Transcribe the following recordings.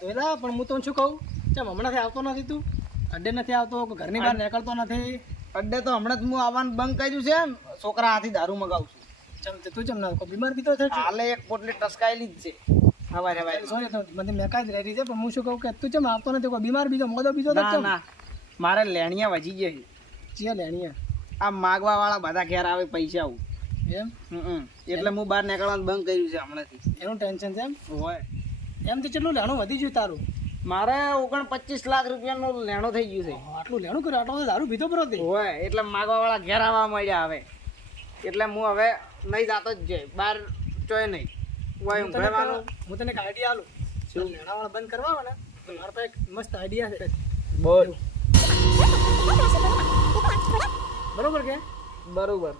ધોયેલા પણ હું તો શું કહું ચમ હમણાંથી આવતો નથી તું અડ્ડે નથી આવતો ઘરની બહાર નીકળતો નથી અડ્ડે તો હમણાં જ હું આવવાનું બંધ કર્યું છે છોકરા હાથી દારૂ મગાવું છું ચમ તું ચમ ના બીમાર બીતો છે? હાલે, એક પોટલી ટસકાયેલી જ છે. હવારે હવારે સોરી તો મને મેકા જ રહી છે પણ હું શું કહું કે તું ચમ આવતો નથી? કોઈ બીમાર બીજો મોદો બીજો ના ના. મારે લેણિયા વજી ગયા છે ચિયા લેણી આ માગવા વાળા બધા ઘેર આવે પૈસા આવું. એમ? હમ એટલે હું બહાર નીકળવાનું બંધ કર્યું છે હમણાંથી. એનું ટેન્શન છે એમ? હોય. એમ તો કેટલું લેણું વધી ગયું તારું? મારે ઓગણ પચીસ લાખ રૂપિયાનું લેણો થઈ ગયું છે. આટલું લેણું કર્યું આટલો દારૂ પીધો પરો હોય એટલે માગવા વાળા ઘેર આવવા મળ્યા હવે. એટલે હું હવે નહીં જાતો જ જાય બહાર ચોય નહીં. હોય હું હું તને એક આઈડિયા આલું શું લેણાવાળા બંધ કરવા આવે ને તો મારા પાસે એક મસ્ત આઈડિયા છે. બોલ. બરોબર કે? બરોબર.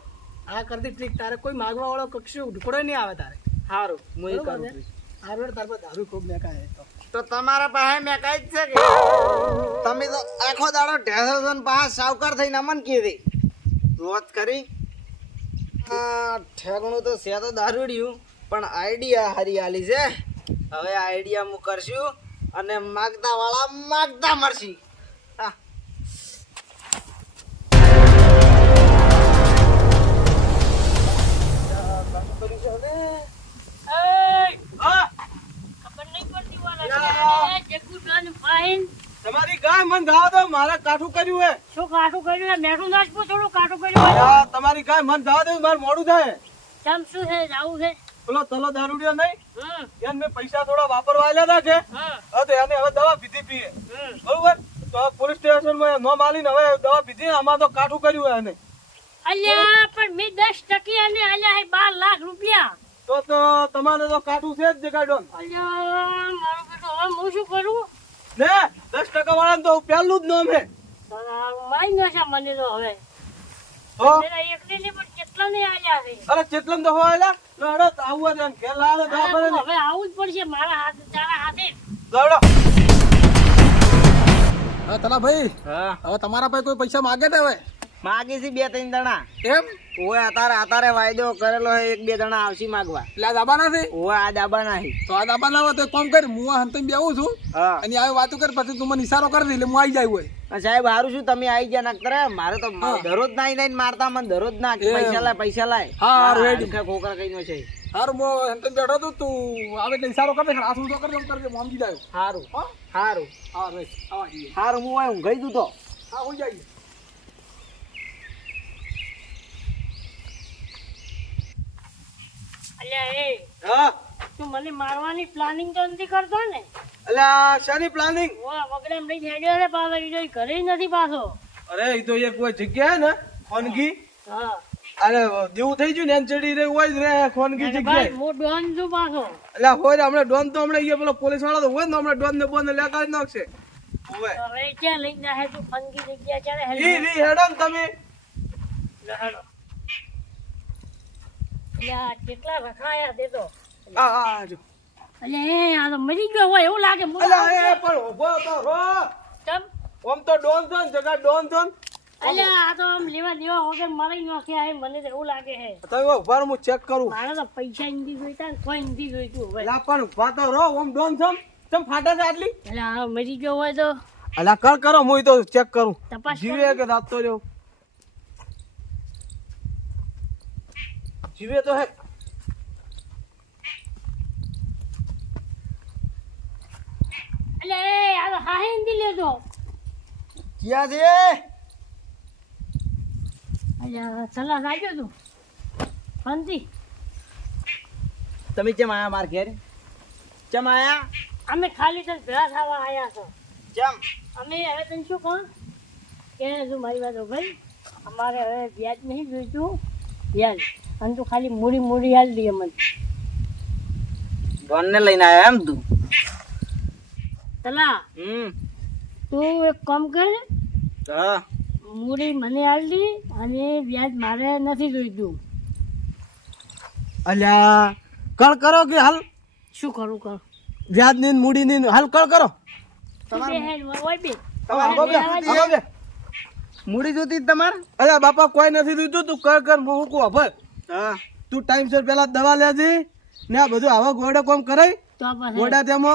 આ કરતી ટ્રીક તારે કોઈ માગવા વાળો કક્ષો ઢુકડો નહીં આવે તારે. સારું હું એ કરું રોડ તાર પર દારૂ ખૂબ મેકાય તો. તો તમારા પાસે મેં કઈ જ છે કે? તમે તો આખો દાડો ઢેસો છો ને સાવકાર થઈને અમન કીધી. વાત કરી. ઠેગણું ઠેકણું તો છે તો દારૂડિયું. પણ આઈડિયા હારી આલી છે. હવે આઈડિયા હું કરશું અને માગતા વાળા માગતા મળશી હા. હા. તમારી ગાય મન ધાવ દો મારે કાઠું કર્યું હે. શું કાઠું કર્યું છે? મેઠું નાચવું થોડું કાઠું કર્યું. તમારી ગાય મન ધાવ દે મારું મોડું થાય. ચમ શું છે જાવું છે પેલો તલો દારૂડિયો નહીં. એને મેં પૈસા થોડા વાપરવા લેતા હતા કે. તો એને હવે દવા પીધી પીએ. બરોબર? તો પોલીસ પોલીસ સ્ટેશનમાં નો માલીને હવે દવા પીધી આમાં તો કાઠું કર્યું એને. અલ્યા પણ મેં દસ ટકી અને અલ્યા બાર લાખ રૂપિયા. તો તો તમારે તો કાઠું છે જ દેખાડો અલ્યા મારું બેટું હવે હું શું કરું? ને દસ ટકા વાળા તો પહેલું જ નામ હે. મારી નાખ્યા મને તો હવે. અરે ચેતલન તો હોય લે લડો આવું હોય ને ઘેર લાવો તો અરે દવા તું હવે આવું જ પડશે મારા હાથ તારા હાથે. દોડો. હા તલા ભાઈ હા. હવે તમારા પાસે કોઈ પૈસા માગે ને હવે? માગી છે બે ત્રણ જણા. એમ? ઓય અતારે અતારે વાયદો કરેલો હે એક બે જણા આવશી માગવા. એટલે આ દાબા નથી ઓય આ દાબા નહીં તો આ દાબા ના હોય તો કોમ કર હું હંતમ બેવું છું હા. અને આવી વાતો કર પછી તું મને ઇશારો કરી દે એટલે હું આવી જાય હોય. સાહેબ હારું શું તમે આવી ગયા? નકર મારે તો દરરોજ ના આઈને મારતા મને દરરોજ ના કે પૈસા લાય પૈસા લાય. હા, હારું, મારા હેડી. હાડકા કઈ નો છે. હારું એમ હંતમ બેઠો તો તું. આવે એટલે ઈશારો કરે દે તો ઊંચો કરી દે મોમ મોમજી જાય હારું. હા? હારું. હા રે હારું હું ઊંઘાઈ દઉં તો. હા હોઈ જઈએ અલ્યા એ હા? તું મને મારવાની પ્લાનિંગ તો નથી કરતો ને? અલ્યા શાની પ્લાનિંગ વા વગડામ લઈ હેડ્યો છે પાછો ઈ ઘરે નથી પાછો. અરે તો એક કોઈ જગ્યા ને ખોનગી. હા અરે જેવું થઈ ગયું ને એમ ચડી રે હોય જ રે ખોનગી જગ્યાએ. હું ડોન છું પાછો. એટલે હોય હમણાં ડોન તો હમણાં પેલો પોલીસ વાળો તો હોય ને હમણાં ડોન ને બોન ને લેકાડી નાખશે હોય હવે ક્યાં લઈને જાય તું ફનગી જગ્યા ઈ? રી હેડો ને તમે. હેડો. કેટલા રખાયા તે તો. આ આ આ જો. આ તો મરી ગયો હોય એવું લાગે એ પણ ઊભો તો રો ચમ ઓમ તો ડોન ને જગા ડોન આ તો આમ લેવા દેવા વગર મારી કે હે મને તો એવું લાગે હે તો ઊભા હું ચેક કરું. મારે તો પૈસા નથી જોઈતા ને કોઈ નથી જોઈતું હવે. અલ્યા પણ ઊભા તો રહો આમ ડોન ને? ચમ છે આટલી? આ મરી ગયો હોય તો. અલા કર કરો હું તો ચેક કરું. તપાસ જીવે કે રાત તો રહ્યો જીવે તો હે. એ આ તો હાહે લે લેતો ક્યાં દે અલ્યા ચલા લાગ્યો તું ફનથી તમે કેમ આયા માર ઘેર? કેમ આયા? અમે ખાલી તને ભેળા થવા આવ્યા છો. જમ અમે હવે તને શું કહું? કે તું મારી વાત ભાઈ અમારે હવે વ્યાજ નહીં જોઈતું. વ્યાજ. અને તું ખાલી મૂડી મૂડી હાલ દે મને. ડોનને લઈને આવ્યા એમ તું? તલા હમ. તું એક કામ કર. હા. મૂડી મને હાલ દે અને વ્યાજ મારે નથી જોઈતું. અલ્યા કળ કરો કે હાલ? શું કરું કર વ્યાજની મૂડી ની હાલ કળ કરો. મૂડી જોતી તમારે? અલ્યા બાપા કોઈ નથી જોઈતું. તું કર કર હું કહું હભર હા. તું ટાઈમસર પેલા દવા લેજે. ને આ બધું આવા ગોડા કોમ કરાય. તો ગોડા તેમો.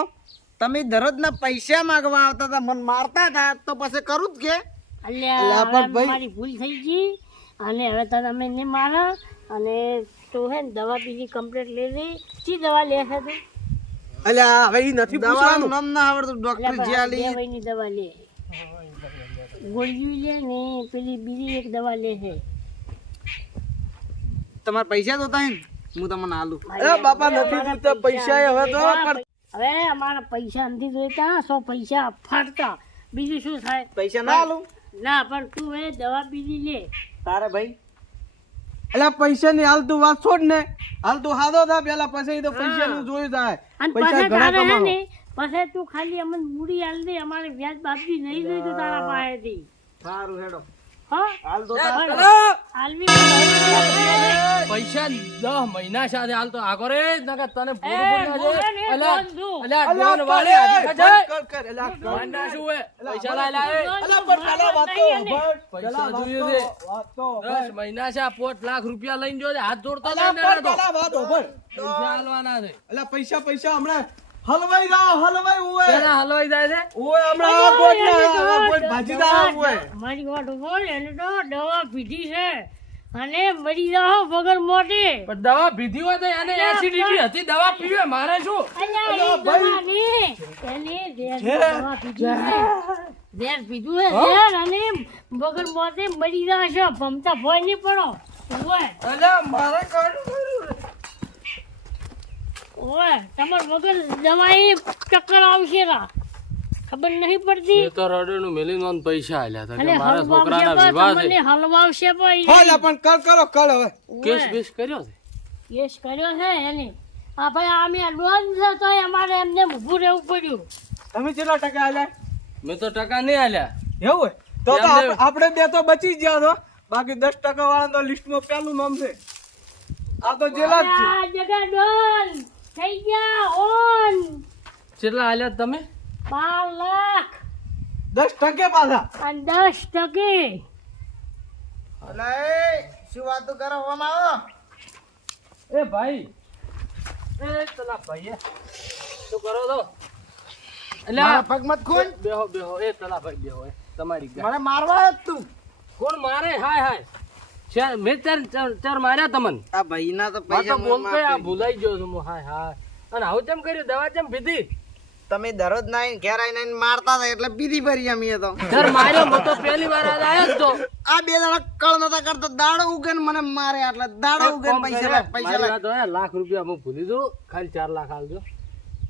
તમે દરરોજના પૈસા માંગવા આવતા હતા મને મારતા હતા તો પછી કરું જ કે? મારી ભૂલ થઈ ગઈ. અને હવે તો તમે ને મારા. અને તું હે દવા બીજી કમ્પ્લીટ લઈ લે. શી દવા લે છે તું? અલ્યા હવે ઈ નથી પૂછવાનું. નામ ના આવડતું ડોક્ટર જ્યાલી દવા લે. ગોળી લે ને પેલી બીજી એક દવા લે છે તમારે પૈસા જોતા હે ને હું તમને આલું. અલ્યા બાપા નથી જોતા પૈસા હવે તો પણ હવે અમારા પૈસા નથી જોઈતા સો પૈસા ફાટતા. બીજું શું થાય? પૈસા ના આલું? ના પણ તું એ દવા બીજી લે. તારે ભાઈ? એલા પૈસા ની હાલ તું વાત છોડ ને. હાલ તું હાદો થા પેલા પછી તો પૈસા નું જોયું થાય. પૈસા પછી ઘણા કમાવો. પછી તું ખાલી અમને મૂડી હાલ દે અમારે વ્યાજ બાપજી નહીં જોઈ તો તારા પાસેથી. સારું હેડો. હા? હાલ! તો આલવી પણ પૈસા દસ મહિના સાથે હાલ તો આગળ રે નકર તને એ, ભૂલે ને, ડોન છું. પૈસા લાય લાય. અલ્યા પણ પેલા વાત તો હંભળ. પૈસા જોઈએ દસ મહિના છે લાખ રૂપિયા લઈને જોજે હાથ જોડતો છે. હમણાં હલવાઈ જાઓ હલવાઈ જાય છે? ઉવે હમણાં આ ગોટ ને આ ગોટ ભાજી દા ઉવે. મારી વાત બોલ એને તો દવા પીધી છે. અને મરી જાઓ વગર મોટે. પણ દવા પીધી હોય તો એને એસિડિટી હતી દવા પીવે મારે શું? અલ્યા ને એને દવા પીધી ઝેર પીધું હે? ઝેર અને વગર મોટે મરી જશે ભમતા ભોય નહીં પડો. ઓય અલ્યા મારે કાઢું ઓય તમાર વગર દવાઈ ચક્કર આવશે રા. ખબર નહીં પડતી. એ તો રડેનું મેલી નોન પૈસા આલ્યા હતા કે મારા છોકરાના પણ વિવાહ છે. હલવાવશે પણ હા પણ કર કરો કર હવે. કેસ બેસ કર્યો છે? કેસ કર્યો છે એને. આ ભાઈ આમે લોન છે તો અમારે એમને ઊભું રહેવું પડ્યું. તમે કેટલા ટકા આલ્યા? મેં તો ટકા નહીં આલ્યા. એવું હોય? તો તો આપણે બે તો બચી જ ગયા તો. બાકી દસ ટકા વાળા તો લિસ્ટમાં પેલું નામ છે. આ તો જેલા જ છે. આ જગા ડોન. થઈ ગયા ઓન. કેટલા આલ્યા તમે? બાર લાખ દસ ટકે પાછા. અને દસ ટકે. અલે શું વાતો કરો ઓમાં એ ભાઈ એ તલા ભાઈ શું કરો તો એટલે પગ મત ખૂન? બેહો બેહો એ તલા ભાઈ બેહો એ તમારી. મને મારવા તું. કોણ મારે? હાય હાય. ચાર મેં ચાર ચાર ચાર માર્યા તમને. આ ભાઈના તો આ પૈસા તો મને બોલતો આ. ભૂલાઈ ગયો છું હું. હાય હાય. અને આવું કેમ કર્યું? દવા કેમ પીધી? તમે દરરોજ નાઈ ઘેર આઈને આઈને મારતા હતા એટલે બીજી ભરી અમે તો. ઘર માર્યો હું તો પહેલી વાર આજ આવ્યો તો. આ બે દાડા કળ નતા કરતા દાડો ઉગન મને મારે એટલે દાડો ઉગન પૈસા પૈસા મારી તો લાખ રૂપિયા હું ભૂલી દઉં ખાલી ચાર લાખ આલજો.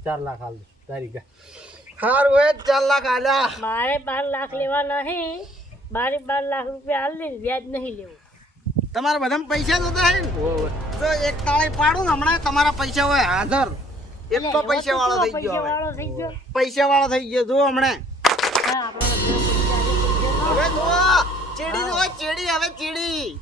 ચાર લાખ આલજો. તારી ગાય. હારું હોય ચાર લાખ આલ્યા. મારે બાર લાખ લેવા નહીં. બારે બાર લાખ રૂપિયા હાલ દે વ્યાજ નહીં લેવું. તમારા બધા પૈસા જોતા હે. તો એક તાળી પાડું ને હમણાં તમારા પૈસા હોય હાજર. એટલો પૈસા વાળો થઈ ગયો હવે. થઈ ગયો. પૈસા વાળો થઈ ગયો. જો હમણાં. હવે જો ચેડી જો ચેડી હવે ચેડી!